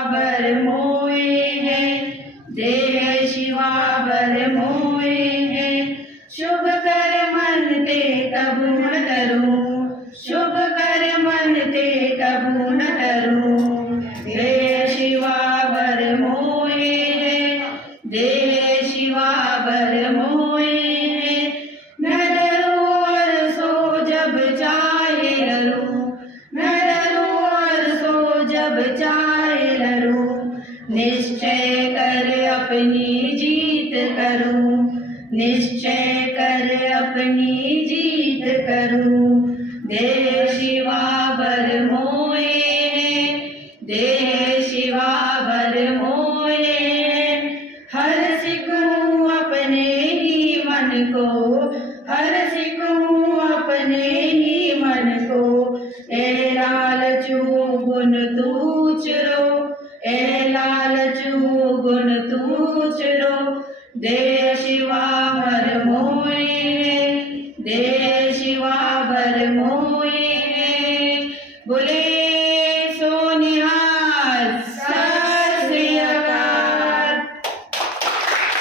बर मोए है, देह शिवा बर मोए है। शुभ कर मन ते कबू न करूं, शुभ कर मन ते कबू न करूं। देह शिवा बर मोए है, देह शिवा बर मोए है। न डरूं और सो जब चाहे लरूं, न डरूं और सो जब चाहे लरूं। निश्चय कर अपनी जीत करूं, निश्चय कर अपनी जीत करूं। देह शिवा बर मोए है, देह शिवा बर मोए है। हर सिखूं अपने ही मन को, हर सिखूं अपने ही मन को। ए लालचू गुण तू चुरो, ए लालचू गुण तू चुरो। देह शिवा बर मोए है, देह शिवा बर मोए।